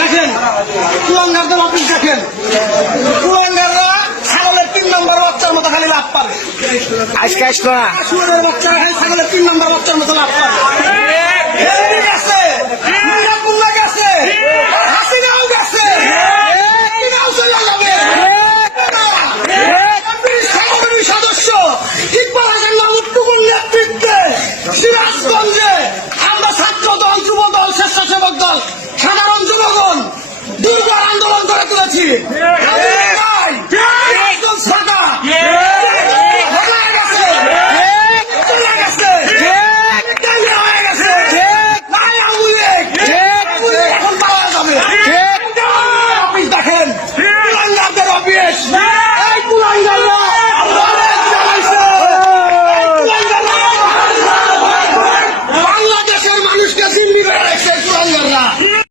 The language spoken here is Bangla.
দেখেন কুলাঙ্গারদের অফিস দেখেন, কুলাঙ্গাররা ছাগলের 3 নম্বর বাচ্চার মতো খালি লাভ পাবে। আজকে আসলো না শুয়োরের বাচ্চা খালি ছাগলের 3 নম্বর বাচ্চার মতো লাভ পাবে। গেছে, মিরাপুল্লাহ গেছে, হাসিনাও গেছে, হাসিনাও চলে যাবে। সাংগঠনিক সদস্য ইকবাল হাসান মাহমুদ টুকুর নেতৃত্বে সিরাজগঞ্জে আমরা ছাত্র দল, যুব দল, স্বেচ্ছাসেবক দল, সাধারণ জনগণ দুর্বার আন্দোলন করে তুলেছি। বাংলাদেশের মানুষকে জিম্মি করে রাখছে কুলাঙ্গার।